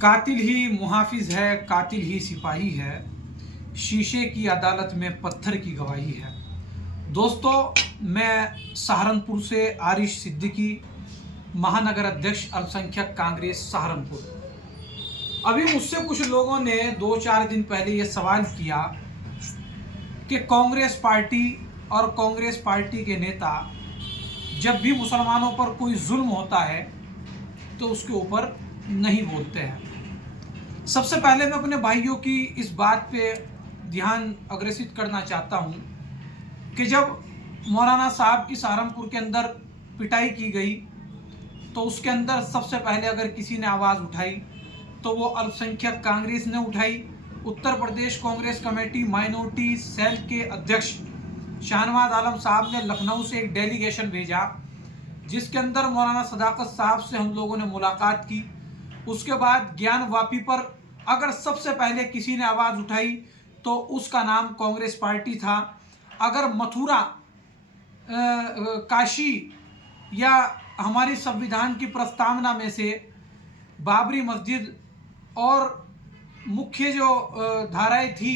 कातिल ही मुहाफिज है, कातिल ही सिपाही है, शीशे की अदालत में पत्थर की गवाही है। दोस्तों, मैं सहारनपुर से आरिश सिद्दीकी, महानगर अध्यक्ष अल्पसंख्यक कांग्रेस सहारनपुर। अभी मुझसे कुछ लोगों ने 2-4 दिन पहले ये सवाल किया कि कांग्रेस पार्टी और कांग्रेस पार्टी के नेता जब भी मुसलमानों पर कोई जुल्म होता है तो उसके ऊपर नहीं बोलते हैं। सबसे पहले मैं अपने भाइयों की इस बात पे ध्यान अग्रसित करना चाहता हूँ कि जब मौलाना साहब की सहारनपुर के अंदर पिटाई की गई तो उसके अंदर सबसे पहले अगर किसी ने आवाज़ उठाई तो वो अल्पसंख्यक कांग्रेस ने उठाई। Uttar Pradesh Congress committee minority cell के अध्यक्ष शाहनवाज आलम साहब ने लखनऊ से एक डेलीगेशन भेजा जिसके अंदर मौलाना सदाकत साहब से हम लोगों ने मुलाकात की। उसके बाद ज्ञान वापी पर अगर सबसे पहले किसी ने आवाज़ उठाई तो उसका नाम कांग्रेस पार्टी था। अगर मथुरा, काशी या हमारी संविधान की प्रस्तावना में से बाबरी मस्जिद और मुख्य जो धाराएं थी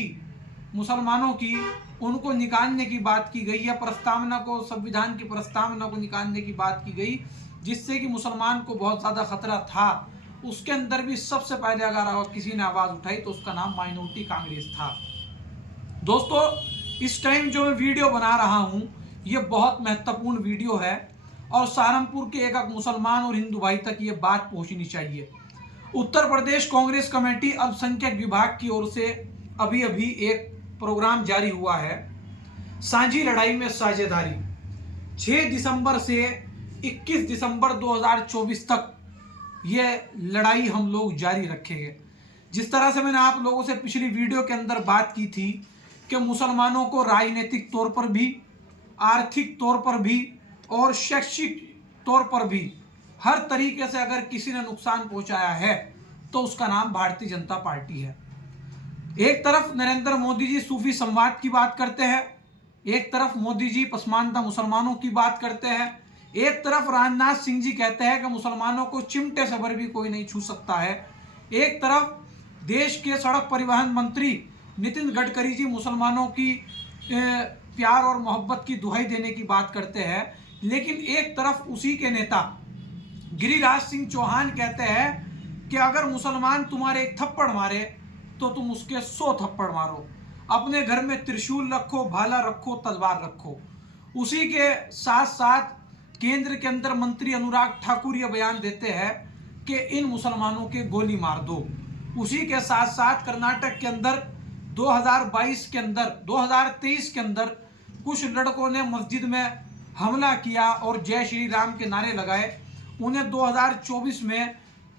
मुसलमानों की उनको निकालने की बात की गई या प्रस्तावना को, संविधान की प्रस्तावना को निकालने की बात की गई जिससे कि मुसलमान को बहुत ज़्यादा खतरा था, उसके अंदर भी सबसे पहले अगर किसी ने आवाज़ उठाई तो उसका नाम माइनॉरिटी कांग्रेस था। दोस्तों, इस टाइम जो मैं वीडियो बना रहा हूँ ये बहुत महत्वपूर्ण वीडियो है और सहारनपुर के एक मुसलमान और हिंदू भाई तक ये बात पहुँचनी चाहिए। उत्तर प्रदेश कांग्रेस कमेटी अल्पसंख्यक विभाग की ओर से अभी अभी एक प्रोग्राम जारी हुआ है, साझी लड़ाई में साझेदारी। 6 दिसंबर से 21 दिसंबर 2024 तक ये लड़ाई हम लोग जारी रखेंगे। जिस तरह से मैंने आप लोगों से पिछली वीडियो के अंदर बात की थी कि मुसलमानों को राजनीतिक तौर पर भी, आर्थिक तौर पर भी और शैक्षिक तौर पर भी हर तरीके से अगर किसी ने नुकसान पहुंचाया है तो उसका नाम भारतीय जनता पार्टी है। एक तरफ नरेंद्र मोदी जी सूफी संवाद की बात करते हैं, एक तरफ मोदी जी पसमानदा मुसलमानों की बात करते हैं, एक तरफ राजनाथ सिंह जी कहते हैं कि मुसलमानों को चिमटे से भर भी कोई नहीं छू सकता है, एक तरफ देश के सड़क परिवहन मंत्री नितिन गडकरी जी मुसलमानों की प्यार और मोहब्बत की दुहाई देने की बात करते हैं, लेकिन एक तरफ उसी के नेता गिरिराज सिंह चौहान कहते हैं कि अगर मुसलमान तुम्हारे एक थप्पड़ मारे तो तुम उसके 100 थप्पड़ मारो, अपने घर में त्रिशूल रखो, भाला रखो, तलवार रखो। उसी के साथ साथ केंद्र के अंदर मंत्री अनुराग ठाकुर ये बयान देते हैं कि इन मुसलमानों के गोली मार दो। उसी के साथ साथ कर्नाटक के अंदर 2022 के अंदर 2023 के अंदर कुछ लड़कों ने मस्जिद में हमला किया और जय श्री राम के नारे लगाए। उन्हें 2024 में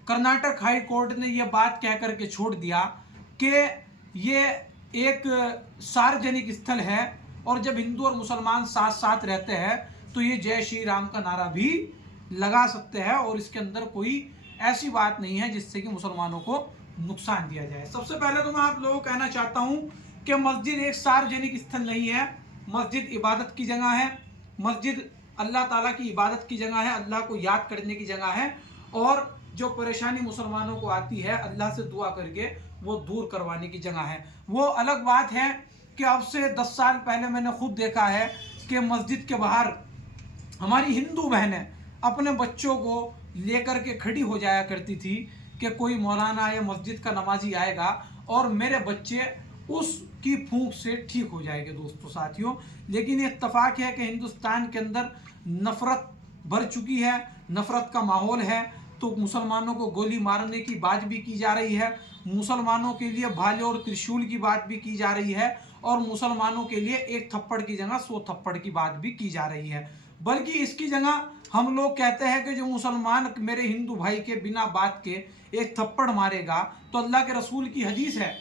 कर्नाटक हाई कोर्ट ने यह बात कह करके छोड़ दिया कि ये एक सार्वजनिक स्थल है और जब हिंदू और मुसलमान साथ साथ रहते हैं तो ये जय श्री राम का नारा भी लगा सकते हैं और इसके अंदर कोई ऐसी बात नहीं है जिससे कि मुसलमानों को नुकसान दिया जाए। सबसे पहले तो मैं आप लोगों को कहना चाहता हूँ कि मस्जिद एक सार्वजनिक स्थल नहीं है, मस्जिद इबादत की जगह है, मस्जिद अल्लाह ताला की इबादत की जगह है, अल्लाह को याद करने की जगह है और जो परेशानी मुसलमानों को आती है अल्लाह से दुआ करके वो दूर करवाने की जगह है। वो अलग बात है कि अब से 10 साल पहले मैंने खुद देखा है कि मस्जिद के बाहर हमारी हिंदू बहनें अपने बच्चों को लेकर के खड़ी हो जाया करती थी कि कोई मौलाना या मस्जिद का नमाजी आएगा और मेरे बच्चे उसकी फूंक से ठीक हो जाएंगे। दोस्तों, साथियों, लेकिन ये इत्तफाक है कि हिंदुस्तान के अंदर नफ़रत भर चुकी है, नफ़रत का माहौल है, तो मुसलमानों को गोली मारने की बात भी की जा रही है, मुसलमानों के लिए भाले और त्रिशूल की बात भी की जा रही है और मुसलमानों के लिए एक थप्पड़ की जगह 100 थप्पड़ की बात भी की जा रही है। बल्कि इसकी जगह हम लोग कहते हैं कि जो मुसलमान मेरे हिंदू भाई के बिना बात के एक थप्पड़ मारेगा तो अल्लाह के रसूल की हदीस है,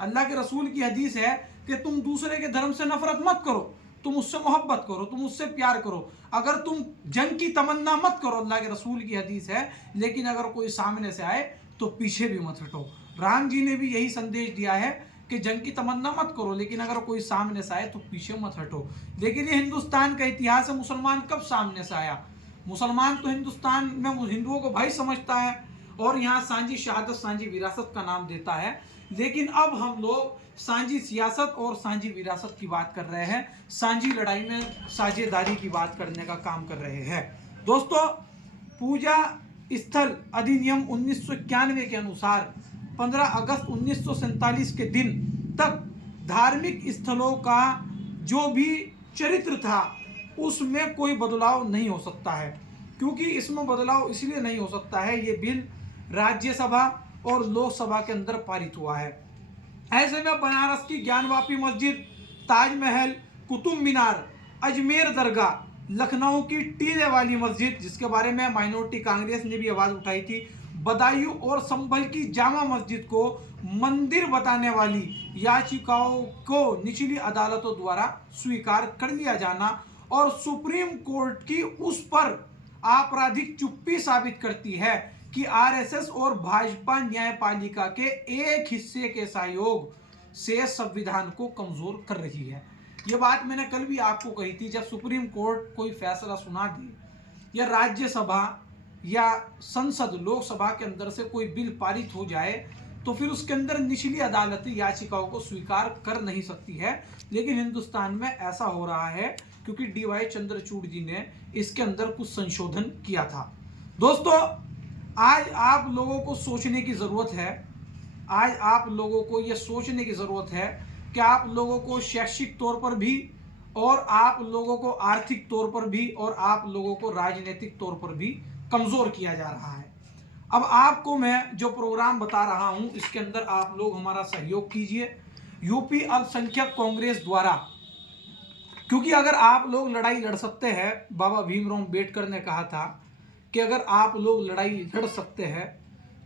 अल्लाह के रसूल की हदीस है कि तुम दूसरे के धर्म से नफरत मत करो, तुम उससे मोहब्बत करो, तुम उससे प्यार करो, अगर तुम जंग की तमन्ना मत करो, अल्लाह के रसूल की हदीस है, लेकिन अगर कोई सामने से आए तो पीछे भी मत हटो। राम जी ने भी यही संदेश दिया है कि जंग की तमन्ना मत करो, लेकिन अगर कोई सामने से आए तो पीछे मत हटो। लेकिन ये हिंदुस्तान का इतिहास है, मुसलमान कब सामने से आया? मुसलमान तो हिंदुस्तान में हिंदुओं को भाई समझता है और यहाँ सांझी शहादत सांझी विरासत का नाम देता है। लेकिन अब हम लोग सांझी सियासत और सांझी विरासत की बात कर रहे हैं, सांझी लड़ाई में साझेदारी की बात करने का काम कर रहे हैं। दोस्तों, पूजा स्थल अधिनियम 1991 के अनुसार 15 अगस्त 1947 के दिन तक धार्मिक स्थलों का जो भी चरित्र था उसमें कोई बदलाव नहीं हो सकता है। क्योंकि इसमें बदलाव इसलिए नहीं हो सकता है, ये बिल राज्यसभा और लोकसभा के अंदर पारित हुआ है। ऐसे में बनारस की ज्ञानवापी मस्जिद, ताजमहल, कुतुब मीनार, अजमेर दरगाह, लखनऊ की टीले वाली मस्जिद जिसके बारे में माइनॉरिटी कांग्रेस ने भी आवाज उठाई थी, बदायूं और संभल की जामा मस्जिद को मंदिर बताने वाली याचिकाओं को निचली अदालतों द्वारा स्वीकार कर लिया जाना और सुप्रीम कोर्ट की उस पर आपराधिक चुप्पी साबित करती है कि आरएसएस और भाजपा न्यायपालिका के एक हिस्से के सहयोग से संविधान को कमजोर कर रही है। यह बात मैंने कल भी आपको कही थी, जब सुप्रीम कोर्ट कोई फैसला सुना दे या राज्यसभा या संसद लोकसभा के अंदर से कोई बिल पारित हो जाए तो फिर उसके अंदर निचली अदालती याचिकाओं को स्वीकार कर नहीं सकती है। लेकिन हिंदुस्तान में ऐसा हो रहा है क्योंकि डीवाई चंद्रचूड़ जी ने इसके अंदर कुछ संशोधन किया था। दोस्तों, आज आप लोगों को सोचने की ज़रूरत है, आज आप लोगों को यह सोचने की ज़रूरत है कि आप लोगों को शैक्षिक तौर पर भी और आप लोगों को आर्थिक तौर पर भी और आप लोगों को राजनीतिक तौर पर भी कमज़ोर किया जा रहा है। अब आपको मैं जो प्रोग्राम बता रहा हूं इसके अंदर आप लोग हमारा सहयोग कीजिए यूपी अल्पसंख्यक कांग्रेस द्वारा, क्योंकि अगर आप लोग लड़ाई लड़ सकते हैं, बाबा भीमराव अम्बेडकर ने कहा था कि अगर आप लोग लड़ाई लड़ सकते हैं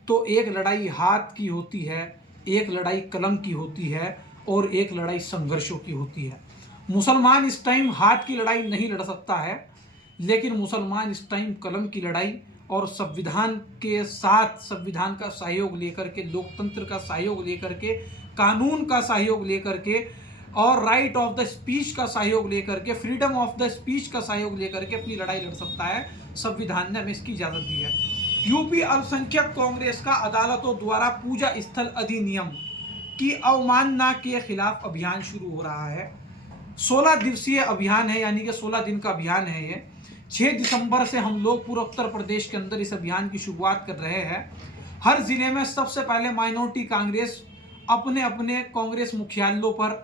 तो एक लड़ाई हाथ की होती है, एक लड़ाई कलम की होती है और एक लड़ाई संघर्षों की होती है। मुसलमान इस टाइम हाथ की लड़ाई नहीं लड़ सकता है, लेकिन मुसलमान इस टाइम कलम की लड़ाई और संविधान के साथ संविधान का सहयोग लेकर के, लोकतंत्र का सहयोग लेकर के, कानून का सहयोग लेकर के और राइट ऑफ द स्पीच का सहयोग लेकर के, फ्रीडम ऑफ द स्पीच का सहयोग लेकर के अपनी लड़ाई लड़ सकता है। संविधान ने हमें इसकी इजाजत दी है। यूपी अल्पसंख्यक कांग्रेस का अदालतों द्वारा पूजा स्थल अधिनियम की अवमानना के खिलाफ अभियान शुरू हो रहा है। 16 दिवसीय अभियान है, यानी कि 16 दिन का अभियान है ये। 6 दिसंबर से हम लोग पूरे उत्तर प्रदेश के अंदर इस अभियान की शुरुआत कर रहे हैं। हर जिले में सबसे पहले माइनॉरिटी कांग्रेस अपने अपने कांग्रेस मुख्यालयों पर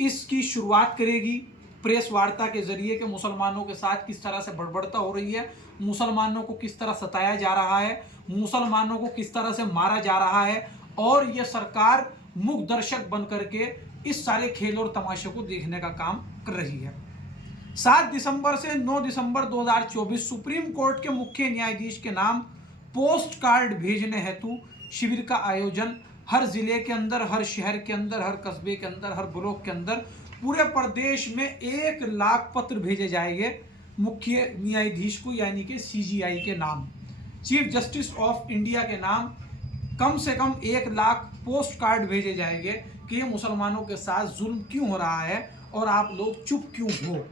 इसकी शुरुआत करेगी प्रेस वार्ता के जरिए कि मुसलमानों के साथ किस तरह से बड़बड़ता हो रही है, मुसलमानों को किस तरह सताया जा रहा है, मुसलमानों को किस तरह से मारा जा रहा है और यह सरकार मूक दर्शक बन करके इस सारे खेल और तमाशे को देखने का काम कर रही है। 7 दिसंबर से 9 दिसंबर 2024 सुप्रीम कोर्ट के मुख्य न्यायाधीश के नाम पोस्ट कार्ड भेजने हेतु शिविर का आयोजन हर जिले के अंदर, हर शहर के अंदर, हर कस्बे के अंदर, हर ब्लॉक के अंदर पूरे प्रदेश में 1 लाख पत्र भेजे जाएंगे मुख्य न्यायाधीश को, यानी कि सीजीआई के नाम, चीफ जस्टिस ऑफ इंडिया के नाम। कम से कम 1 लाख पोस्ट कार्ड भेजे जाएंगे कि ये मुसलमानों के साथ जुल्म क्यों हो रहा है और आप लोग चुप क्यों हो।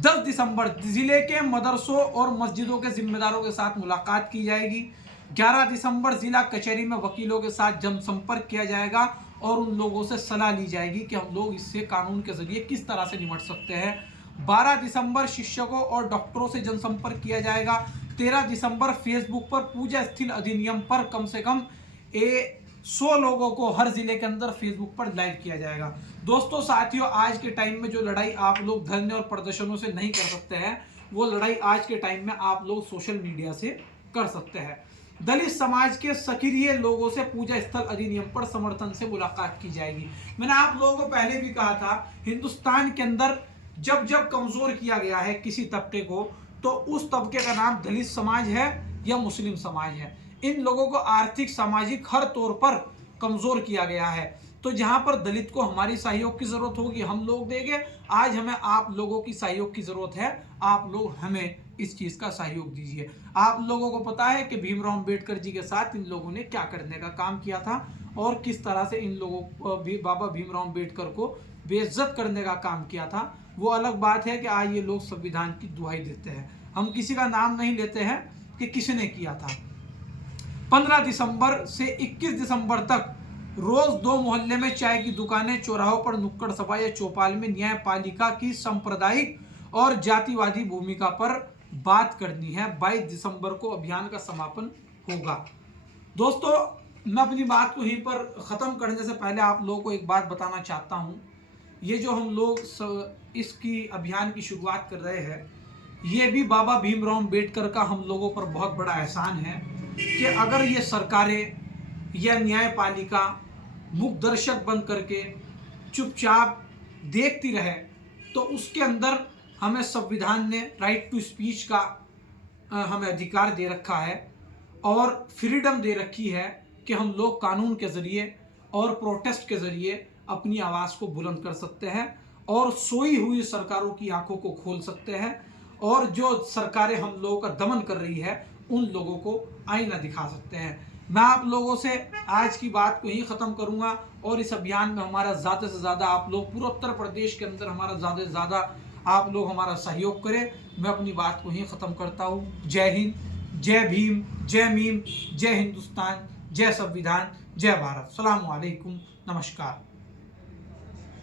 10 दिसंबर जिले के मदरसों और मस्जिदों के जिम्मेदारों के साथ मुलाकात की जाएगी। 11 दिसंबर जिला कचहरी में वकीलों के साथ जनसंपर्क किया जाएगा और उन लोगों से सलाह ली जाएगी कि हम लोग इससे कानून के जरिए किस तरह से निपट सकते हैं। 12 दिसंबर शिक्षकों और डॉक्टरों से जनसंपर्क किया जाएगा। 13 दिसंबर फेसबुक पर पूजा स्थल अधिनियम पर कम से कम 100 लोगों को हर जिले के अंदर फेसबुक पर लाइव किया जाएगा। दोस्तों साथियों, आज के टाइम में जो लड़ाई आप लोग धरने और प्रदर्शनों से नहीं कर सकते हैं, वो लड़ाई आज के टाइम में आप लोग सोशल मीडिया से कर सकते हैं। दलित समाज के सक्रिय लोगों से पूजा स्थल अधिनियम पर समर्थन से मुलाकात की जाएगी। मैंने आप लोगों को पहले भी कहा था, हिंदुस्तान के अंदर जब जब कमजोर किया गया है किसी तबके को, तो उस तबके का नाम दलित समाज है या मुस्लिम समाज है। इन लोगों को आर्थिक, सामाजिक हर तौर पर कमजोर किया गया है। तो जहां पर दलित को हमारी सहयोग की जरूरत होगी हम लोग देंगे। आज हमें आप लोगों की सहयोग की जरूरत है, आप लोग हमें इस चीज का सहयोग दीजिए। आप लोगों को पता है कि भीमराव अम्बेडकर जी के साथ इन लोगों ने क्या करने का काम किया था और किस तरह से इन लोगों बाबा भीमराव अम्बेडकर को बेइज्जत करने का काम किया था। वो अलग बात है कि आज ये लोग संविधान की दुहाई देते हैं, हम किसी का नाम नहीं लेते हैं कि किसने किया था। 15 दिसंबर से 21 दिसंबर तक रोज 2 मोहल्ले में चाय की दुकानें, चौराहों पर नुक्कड़ सभा या चौपाल में न्यायपालिका की सांप्रदायिक और जातिवादी भूमिका पर बात करनी है। 22 दिसंबर को अभियान का समापन होगा। दोस्तों, मैं अपनी बात को यहीं पर ख़त्म करने से पहले आप लोगों को एक बात बताना चाहता हूँ। ये जो हम लोग इसकी अभियान की शुरुआत कर रहे हैं, ये भी बाबा भीमराव अम्बेडकर का हम लोगों पर बहुत बड़ा एहसान है कि अगर ये सरकारें या न्यायपालिका मूक दर्शक बन करके चुपचाप देखती रहे तो उसके अंदर हमें संविधान ने राइट टू स्पीच का हमें अधिकार दे रखा है और फ्रीडम दे रखी है कि हम लोग कानून के ज़रिए और प्रोटेस्ट के ज़रिए अपनी आवाज़ को बुलंद कर सकते हैं और सोई हुई सरकारों की आंखों को खोल सकते हैं और जो सरकारें हम लोगों का दमन कर रही है उन लोगों को आईना दिखा सकते हैं। मैं आप लोगों से आज की बात को यहीं ख़त्म करूंगा और इस अभियान में हमारा ज़्यादा से ज़्यादा आप लोग पूरे उत्तर प्रदेश के अंदर हमारा ज़्यादा से ज़्यादा आप लोग हमारा सहयोग करें। मैं अपनी बात को यहीं ख़त्म करता हूँ। जय हिंद, जय भीम, जय मीम, जय हिंदुस्तान, जय संविधान, जय भारत। अस्सलामु अलैकुम, नमस्कार।